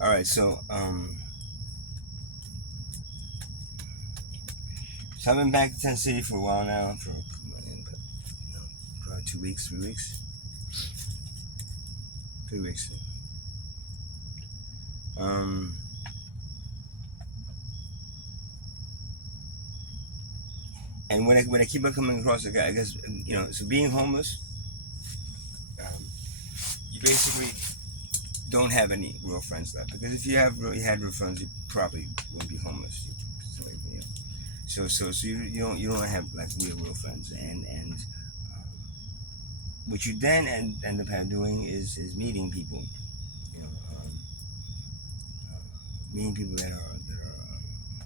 All right, so I've been back to Tennessee for a while now, for probably 2 weeks, 3 weeks, 3 weeks. Um, and when I keep on coming across a guy, I guess so being homeless, um, you basically don't have any real friends left because if you had real friends, you probably wouldn't be homeless. So, you don't have like real friends, and what you then end up doing is meeting people, you know, um, meeting people that are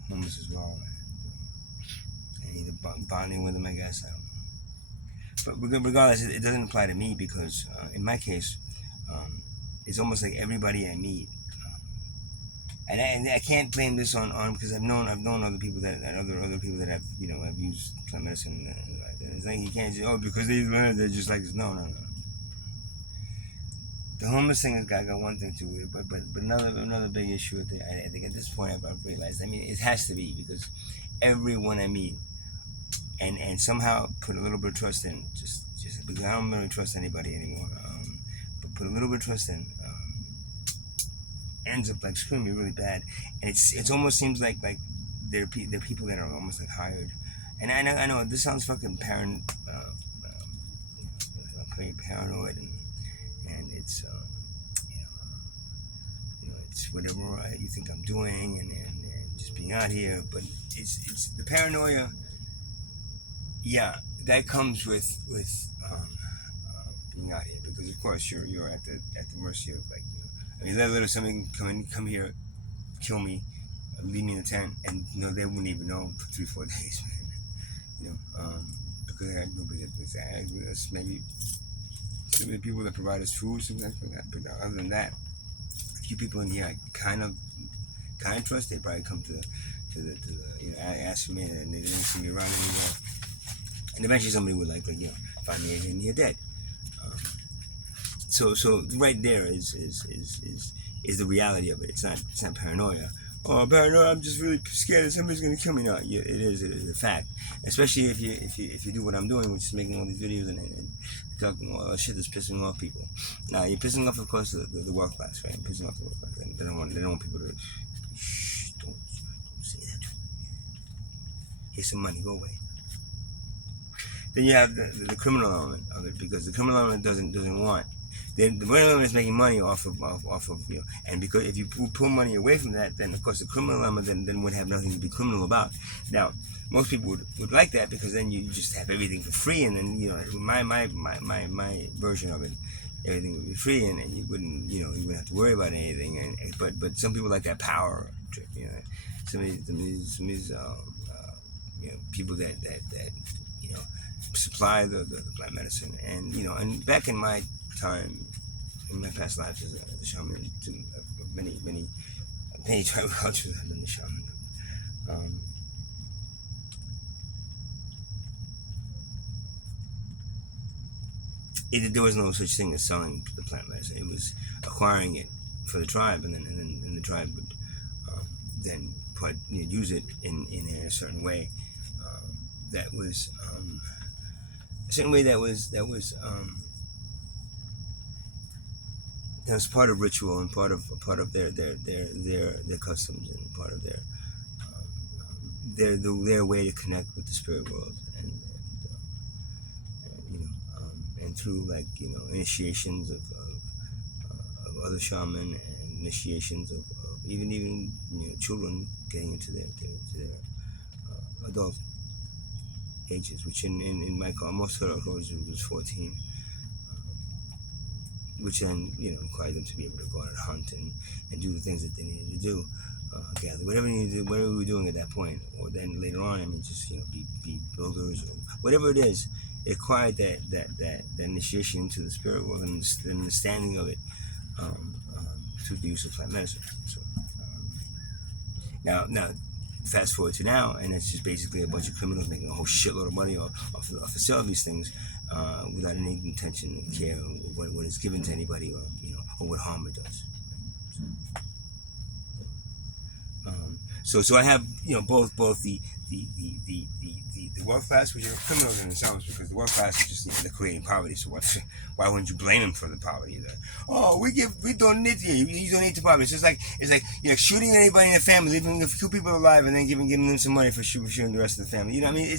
homeless as well, and either bonding with them, I guess. I don't know. But regardless, it doesn't apply to me because in my case, um, it's almost like everybody I meet. And I can't blame this on because I've known other people other people that I've used plant medicine and like that. It's like you can't say because they learn they're just like this. No. The homeless thing has got one thing to it, but another big issue with it. I think at this point I've realized. I mean, it has to be because everyone I meet and somehow put a little bit of trust in just because I don't really trust anybody anymore. But put a little bit of trust in. Ends up like screwing me really bad, and it almost seems like they're people that are almost like hired. And I know this sounds fucking paranoid, and it's it's whatever you think I'm doing, and just being out here. But it's the paranoia. Yeah, that comes with being out here because of course you're at the mercy of I mean let somebody come here, kill me, leave me in a tent, and they wouldn't even know for 3 4 days, man. Because I had nobody that was maybe some of the people that provide us food, something like that. But other than that, a few people in here I kind of trust. They probably come to the ask for me, and they didn't see me around anymore. And eventually somebody would find me in here dead. Um, so right there is the reality of it. It's not paranoia. Oh, paranoia! I'm just really scared that somebody's gonna kill me. No, yeah, it is a fact. Especially if you do what I'm doing, which is making all these videos and talking all that shit that's pissing off people. Now you're pissing off, of course, the work class, right? You're pissing off the work class. They don't want people to shh. Don't say that. Here's some money. Go away. Then you have the criminal element of it because the criminal element doesn't want. Then the criminal element is making money off of and because if you pull money away from that, then of course the criminal element then would have nothing to be criminal about. Now most people would like that because then you just have everything for free, and then my version of it, everything would be free, and you wouldn't have to worry about anything. But some people like that power trip. Some of these people that you know supply the plant medicine, and back in my time, in my past lives as a shaman, to many tribal cultures I've been a shaman. Um, there was no such thing as selling the plant medicine. It was acquiring it for the tribe, and then the tribe would then use it in a certain way that was a certain way that was part of ritual and part of their customs and part of their way to connect with the spirit world, and through initiations of other shaman, and initiations of even children getting into their adult ages, which in my call most of was 14, which then required them to be able to go out and hunt and do the things that they needed to do, gather whatever we needed to do, whatever we were doing at that point, or then later on. I mean, just be builders or whatever it is. It required that initiation into the spirit world and the understanding of it through the use of plant medicine. So now fast forward to now, and it's just basically a bunch of criminals making a whole shitload of money off the sale of these things, without any intention or care what is given to anybody, or what harm it does. So I have both the wealth class, which are criminals in themselves, because the wealth class is just they're creating poverty. So why wouldn't you blame them for the poverty? Oh, we donate to you donate to poverty. It's like shooting anybody in the family, leaving a few people alive, and then giving them some money for shooting the rest of the family. You know what I mean?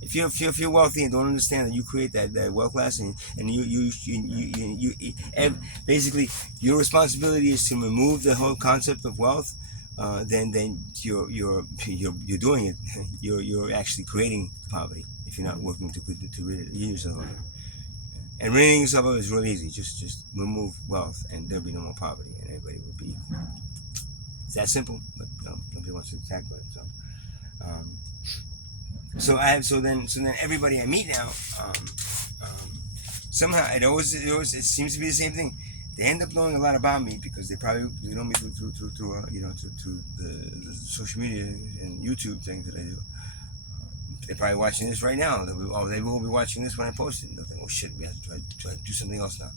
If you're wealthy and don't understand that you create that wealth class, and basically your responsibility is to remove the whole concept of wealth, then you're doing it. You're actually creating poverty if you're not working to rid yourself of it. And ridding yourself of it is really easy. Just remove wealth, and there'll be no more poverty, and everybody will be equal. It's that simple, but nobody wants to tackle it. Um, so then everybody I meet now, somehow it seems to be the same thing. They end up knowing a lot about me because they probably know me through to the social media and YouTube things that I do. They're probably watching this right now. They will be watching this when I post it. They'll think, "Oh shit, we have to try to do something else now."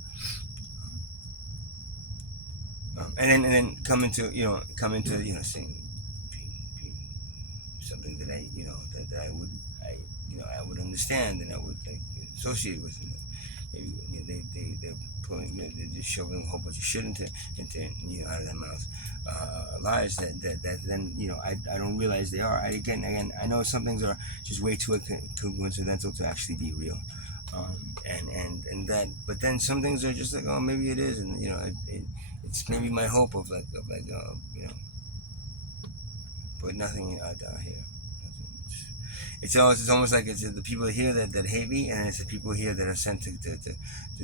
And then come into saying something that I would understand and I would associate with. Maybe they're pulling, they're just shoving a whole bunch of shit into out of their mouths, lies that then I don't realize they are. Again I know some things are just way too coincidental to actually be real, and that, but then some things are just like, oh, maybe it is, and it's maybe my hope of but nothing down here. It's almost like it's the people here that hate me, and it's the people here that are sent to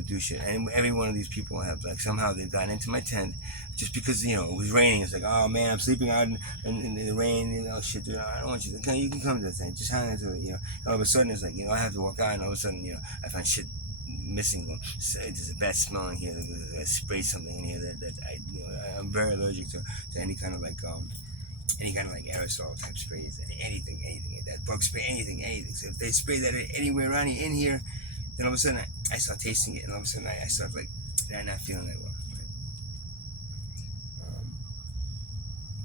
do shit. And every one of these people have somehow they've gotten into my tent just because it was raining. It's like, oh man, I'm sleeping out in the rain. Shit, dude, I don't want you to come. You can come to the tent. Just hang into it. And all of a sudden it's like I have to walk out, and all of a sudden I find shit missing. So there's a bad smell in here. I sprayed something in here that I'm very allergic to any kind of aerosol type sprays, anything that bug spray, anything. So if they spray that anywhere around here in here, then all of a sudden I start tasting it, and all of a sudden I start not feeling that well. Right?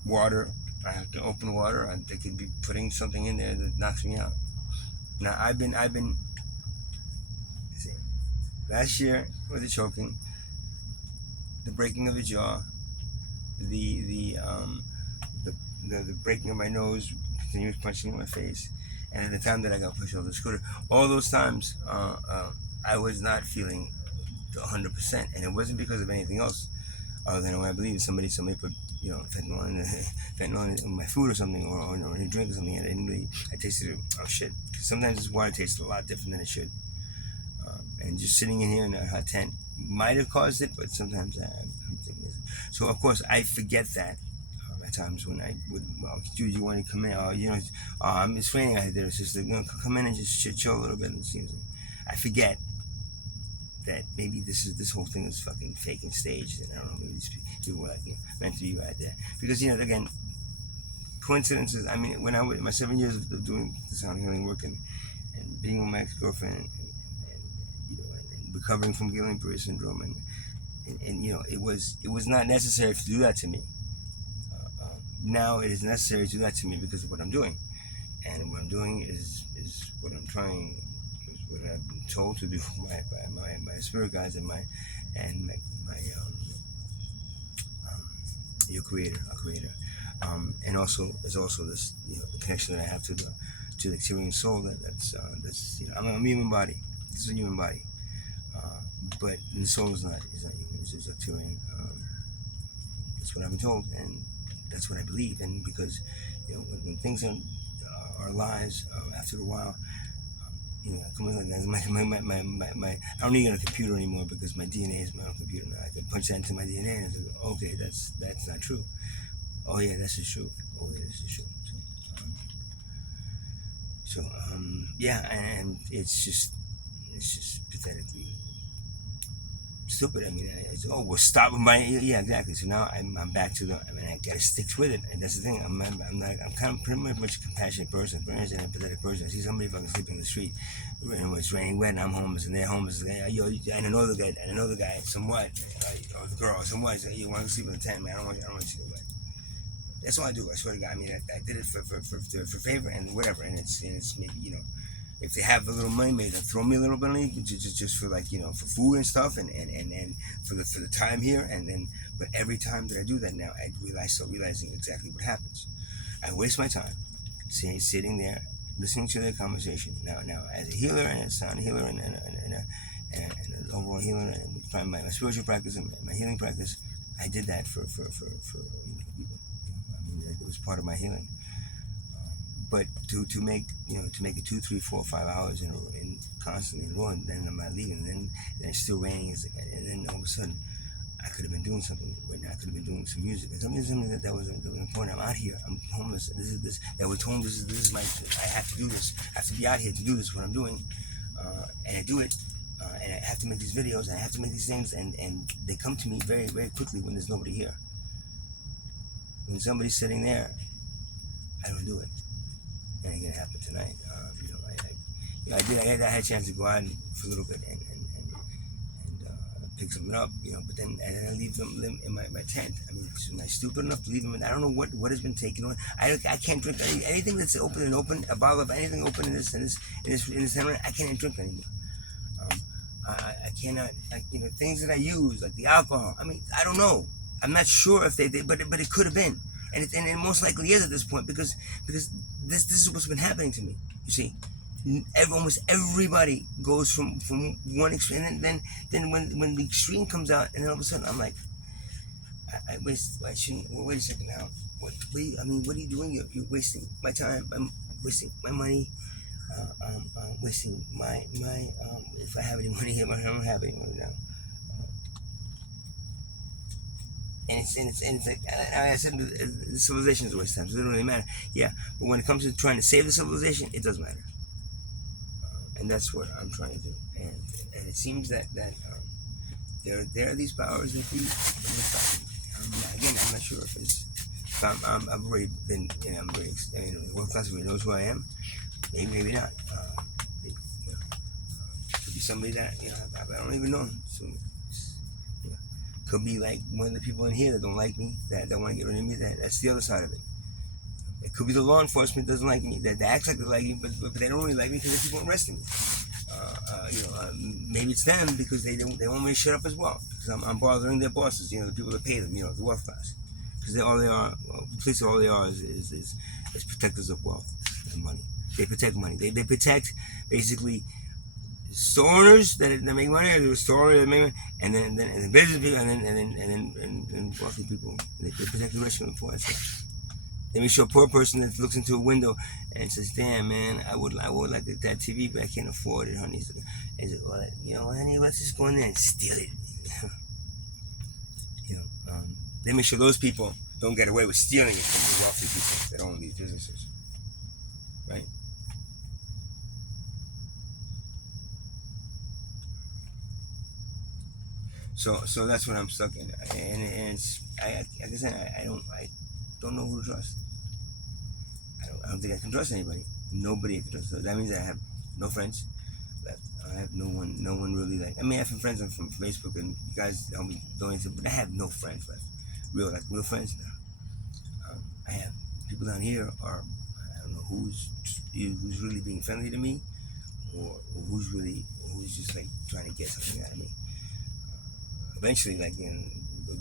Water, I have to open water. They could be putting something in there that knocks me out. Now I've been last year with the choking, the breaking of the jaw, the breaking of my nose, continuous punching in my face, and at the time that I got pushed off the scooter, all those times I was not feeling 100%, and it wasn't because of anything else other than I believe somebody put fentanyl in my food or something, or in a drink or something, and I tasted it. Oh shit! Sometimes this water tastes a lot different than it should, and just sitting in here in a hot tent might have caused it, but sometimes I'm thinking this. So of course I forget that. At times when I would, dude, you want to come in? It's raining out there. It's just come in and just chill a little bit. And it seems like I forget that maybe this whole thing is fucking fake and staged, and I don't know, maybe these people were meant to be right there. Because again, coincidences. I mean, when I was my 7 years of doing the sound healing work and being with my ex-girlfriend and recovering from Guillain-Barré syndrome, and it was not necessary to do that to me. Now it is necessary to do that to me because of what I'm doing, and what I'm doing is what I'm trying, is what I've been told to do by my spirit guides and my your creator, our creator, and also there's also this the connection that I have to the Tyrian soul that's I'm a human body. This is a human body, but the soul is not human. It's just a Tyrian. That's what I've been told, and that's what I believe. And because when things are lies, after a while, come on, my I don't need a computer anymore because my DNA is my own computer now. I can punch that into my DNA and say, okay, that's not true. Oh yeah, this is true. Oh yeah, this is true. Yeah, and it's just pathetically stupid. I mean, it's, oh, we're stopping by. Yeah, exactly. So now I'm back to the. I mean, I gotta stick with it, and that's the thing. I'm not. I'm kind of pretty much a compassionate person, pretty much an empathetic person. I see somebody fucking sleeping in the street, and it's raining wet, and I'm homeless, and they're homeless. Yo, and another guy, somewhat, or the girl, somewhat. Say, you want to sleep in the tent, man? I don't want you to go wet. That's all I do. I swear to God. I mean, I did it for favor and whatever, and it's maybe, you know. If they have a little money, maybe they'll throw me a little bit of money just for, like, you know, for food and stuff, and for the time here, and then, but every time that I do that now, I start realizing exactly what happens. I waste my time sitting there listening to their conversation. Now as a healer and a sound healer and an overall healer and my spiritual practice and my healing practice, I did that for you know, people. I mean, it was part of my healing. But to make it 2, 3, 4, 5 hours in constantly in run, then I'm not leaving, and then it's still raining, and then all of a sudden I could have been doing something right now. I could have been doing some music, and something that was important. I'm out here. I'm homeless. And this that we're told this is my. I have to do this. I have to be out here to do this. What I'm doing, and I do it, and I have to make these videos, and I have to make these things, and they come to me very, very quickly when there's nobody here. When somebody's sitting there, I don't do it. And it happened tonight. I had a chance to go out for a little bit and pick something up, you know. But then I leave them in my tent. I mean, am I stupid enough to leave them? I don't know what has been taken on. I can't drink anything that's open. A bottle of anything open in this tent. I can't drink anymore. I cannot, you know, things that I use, like the alcohol. I mean, I don't know. I'm not sure if they did, but it could have been. And it most likely is at this point, because this is what's been happening to me. You see, almost everybody goes from one extreme, and then when the extreme comes out, and then all of a sudden I'm like, I shouldn't. Well, wait a second now. What are you doing? You're wasting my time. I'm wasting my money. Wasting my if I have any money here, I don't have any money now. And it's like I said, the civilization is a waste of time, so it doesn't really matter. Yeah, but when it comes to trying to save the civilization, it does matter, and that's what I'm trying to do. And it seems that there are these powers that be. Again, I'm not sure if it's. I've already been. You know, I'm already. The world class really knows who I am. Maybe not. Could be somebody that, you know, I don't even know. So. Could be like one of the people in here that don't like me, that want to get rid of me. That's the other side of it. It could be the law enforcement doesn't like me. They act like they like me, but they don't really like me because they keep on arresting me. Maybe it's them because they want me to shut up as well, because I'm bothering their bosses. You know, the people that pay them. You know, the wealth class, because all they are is protectors of wealth and money. They protect money. They protect basically store owners that make money, or the store owners that make money, and then the business people, and wealthy people. They protect the rich and the poor. So they make sure a poor person that looks into a window and says, "Damn, man, I would like that TV, but I can't afford it, honey." And says, "Well, you know, honey, let's just go in there and steal it." You know, they make sure those people don't get away with stealing it from the wealthy people that own these businesses, right? So that's what I'm stuck in, and it's like I said, I don't know who to trust. I don't think I can trust anybody. Nobody I can trust. So that means I have no friends left. I have no one really like. I mean, I have some friends from Facebook, and you guys help me donate, but I have no friends left. Real friends now. I have people down here are, I don't know who's really being friendly to me, or who's just like trying to get something out of me. Eventually, like, you know,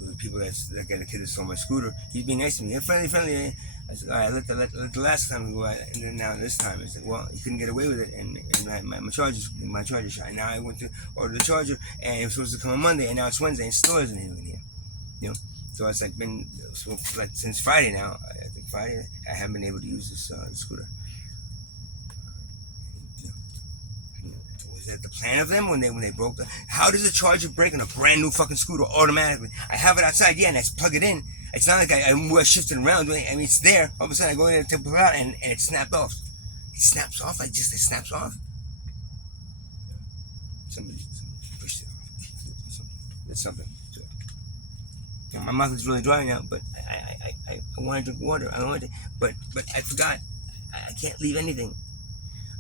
the people that got the kid that stole my scooter, he's being nice to me. Friendly. I said, all right, let the last time go out, and then now this time, it's like, well, he couldn't get away with it, and my charger shot. Now I went to order the charger, and it was supposed to come on Monday, and now it's Wednesday, and still isn't even here. You know, so it's like since Friday now. I think Friday I haven't been able to use this scooter. Was that the plan of them when they broke the? How does a charger break on a brand new fucking scooter automatically? I have it outside, yeah, and I plug it in. It's not like I shifted around. I mean, it's there. All of a sudden, I go in there to pull it out, and it snapped off. It snaps off it snaps off. Somebody pushed it off. That's something. So, my mouth is really dry now, but I want to drink water. But I forgot. I can't leave anything.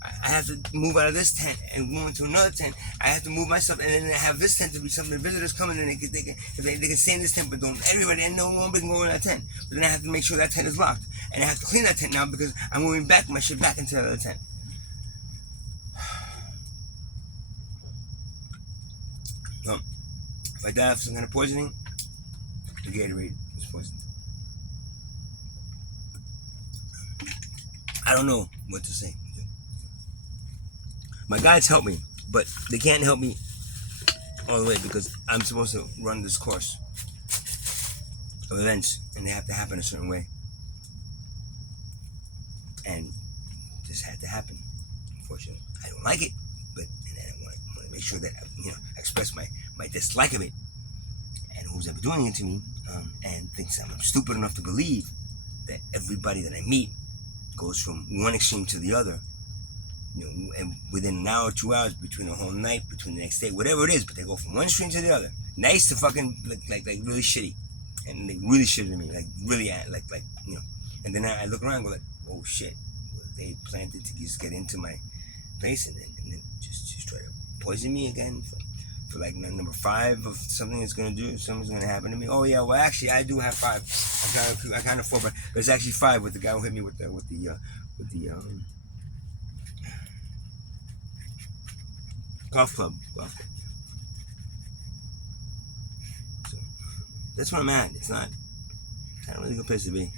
I have to move out of this tent and move into another tent. I have to move myself, and then I have this tent to be something. The visitors come in and they can stay in this tent, but don't everybody and no one can go in that tent. But then I have to make sure that tent is locked, and I have to clean that tent now because I'm moving back my shit back into the other tent. So, if I die of some kind of poisoning, the Gatorade is poisoned. I don't know what to say. My guides help me, but they can't help me all the way because I'm supposed to run this course of events, and they have to happen a certain way. And this had to happen. Unfortunately, I don't like it, but and I want to make sure that I express my dislike of it. And who's ever doing it to me, and thinks I'm stupid enough to believe that everybody that I meet goes from one extreme to the other. And within an hour, 2 hours, between a whole night, between the next day, whatever it is, but they go from one extreme to the other. Nice to fucking like really shitty, and they really shitty to me, like really like. And then I look around and go like, oh shit, they planted to just get into my place and then just try to poison me again for like number 5 of something that's gonna do, something's gonna happen to me. Oh yeah, well actually I do have 5. I kind of 4, but it's actually 5 with the guy who hit me with the golf club. So that's where I'm at. It's not a really good place to be.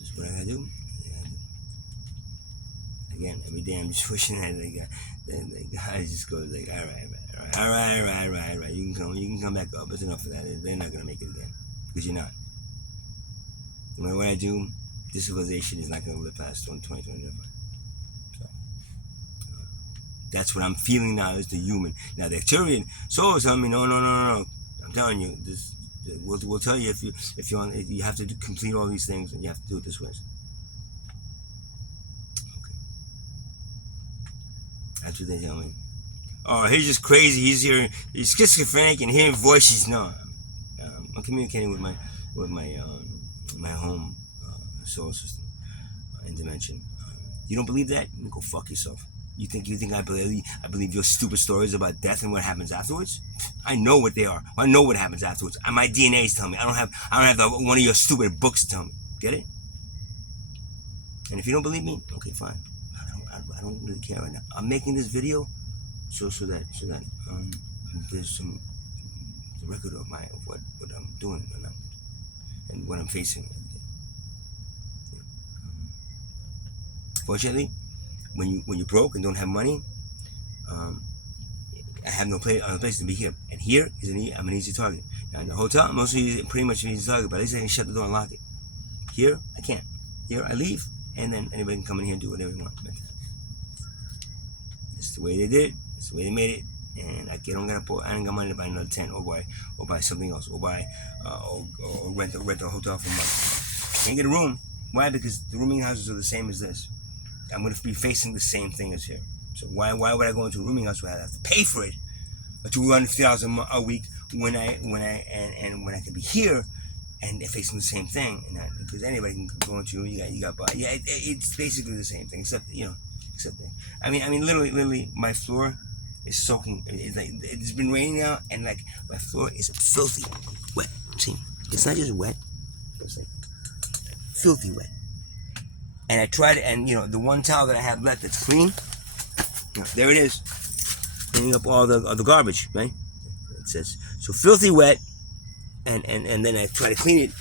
Just what I gotta do. Again, every day I'm just wishing that the guy just goes like, all right. You can come back up. It's enough of that. They're not gonna make it again because you're not. No matter what I do, this civilization is not going to live past 2025. So, that's what I'm feeling now as the human. Now the Arcturian soul is telling me, no. I'm telling you, this. We'll tell you if you have to complete all these things and you have to do it this way. Okay. That's what they tell me. Oh, he's just crazy. He's schizophrenic and hearing voices. No, I'm communicating with my home solar system and dimension. You don't believe that? You go fuck yourself. You think I believe your stupid stories about death and what happens afterwards? I know what they are. I know what happens afterwards. My DNA is telling me. I don't have one of your stupid books to tell me. Get it? And if you don't believe me, okay, fine. I don't really care right now. I'm making this video so that there's some record of what I'm doing and what I'm facing. Fortunately, when you're broke and don't have money, I have no place to be here. And here I'm an easy target. Now in the hotel, I'm also pretty much an easy target, but at least I can shut the door and lock it. Here, I can't. Here, I leave, and then anybody can come in here and do whatever they want. It's the way they did it. It's the way they made it. And I don't got money to buy another tent or buy something else or rent a hotel for a month. I can't get a room. Why? Because the rooming houses are the same as this. I'm going to be facing the same thing as here. So why would I go into a rooming house where I have to pay for it, $250 a week when I can be here and facing the same thing? And because anybody can go into you got it's basically the same thing except that. I mean literally my floor is soaking. It's been raining now, and like my floor is filthy wet. See, it's not just wet, but it's like filthy wet. And I tried it, and the one towel that I have left that's clean, there it is, cleaning up all the garbage, right? It says so filthy wet, and then I try to clean it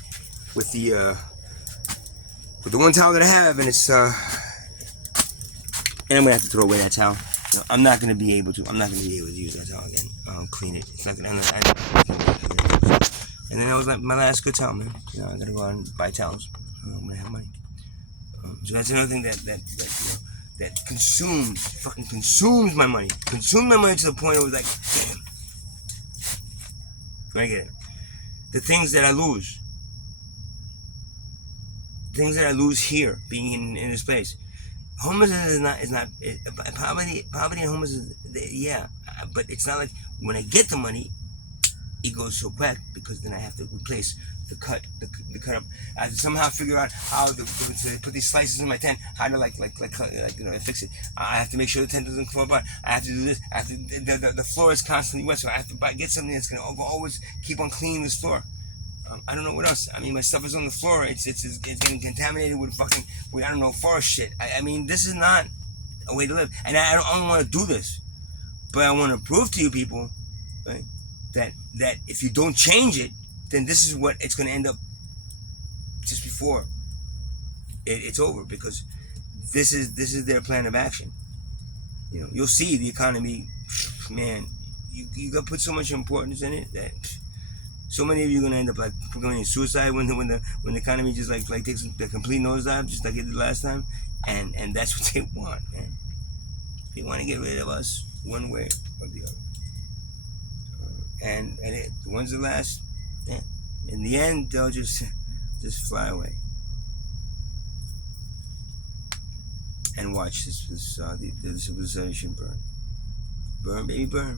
with the one towel that I have, and it's and I'm gonna have to throw away that towel. I'm not gonna be able to use that towel again. I'll clean it. It's not gonna. And then that was like my last good towel, man. I gotta go out and buy towels when I have money. So that's another thing that consumes my money. Consumed my money to the point where it was like, damn. I get it. The things that I lose. Things that I lose here, being in this place. Homelessness is not poverty and homelessness. Yeah, but it's not like when I get the money, it goes so quick because then I have to replace the cut up. I have to somehow figure out how to put these slices in my tent, how to fix it. I have to make sure the tent doesn't fall apart. I have to do this. I have to, the floor is constantly wet, so I have to get something that's gonna always keep on cleaning this floor. I don't know what else. I mean, my stuff is on the floor. It's getting contaminated with fucking with I don't know forest shit. I mean, this is not a way to live, and I don't want to do this, but I want to prove to you people, right, that if you don't change it, then this is what it's going to end up just before it's over, because this is their plan of action. You'll see the economy, man. You got to put so much importance in it that so many of you are gonna end up like committing suicide when the economy just like takes a complete nosedive, just like it did last time, and that's what they want, man. They want to get rid of us one way or the other, and the ones that last, yeah, in the end they'll just fly away. And watch the civilization burn, baby, burn,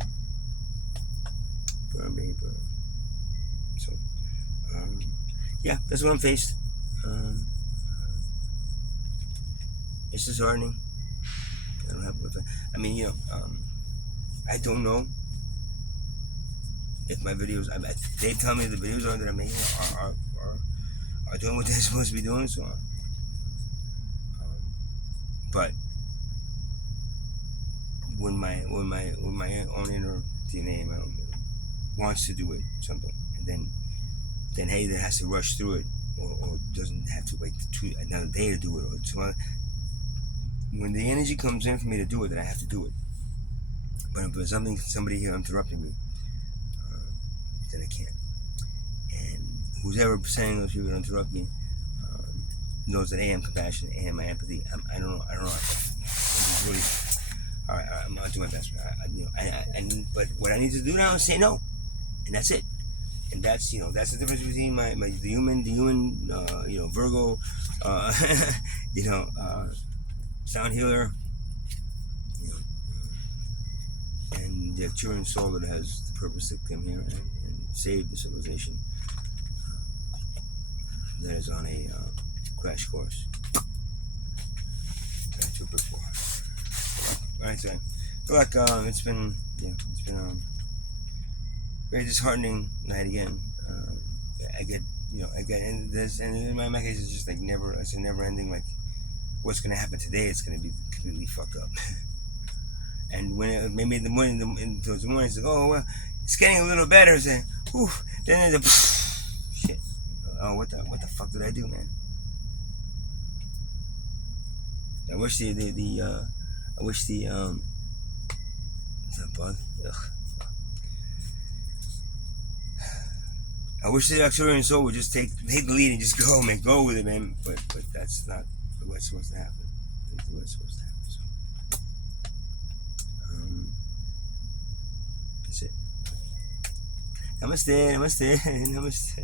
baby, burn. So, yeah, that's what I'm faced. It's disheartening. I don't have. I mean, I don't know if my videos. They tell me the videos that I'm making are doing what they're supposed to be doing. So, but when my own inner DNA, my own wants to do it something, and then hey, that has to rush through it, or doesn't have to wait another day to do it, or tomorrow. When the energy comes in for me to do it, then I have to do it. But if there's somebody here interrupting me, then I can't. And who's ever saying those people to interrupt me knows that I am compassionate and my empathy. I don't know. I'm really, all right, I'm gonna do my best. But what I need to do now is say no, and that's it. And that's that's the difference between the human Virgo, sound healer, and the Arcturian soul that has the purpose to come here and save the civilization that is on a crash course. That's your before. All right, so good luck. It's been a very disheartening night again. I get, and this, and in my case, it's just like it's a never ending, like, what's going to happen today, it's going to be completely fucked up. And when maybe in the morning, towards the morning, it's like, oh, well, it's getting a little better. It's like, whew, then there's a, shit. Oh, what the fuck did I do, man? I wish the bug? Ugh. I wish the Arcturian soul would just take the lead and just go, man, go with it, man. But that's not the way it's supposed to happen. That's the way it's supposed to happen. So, that's it. Namaste.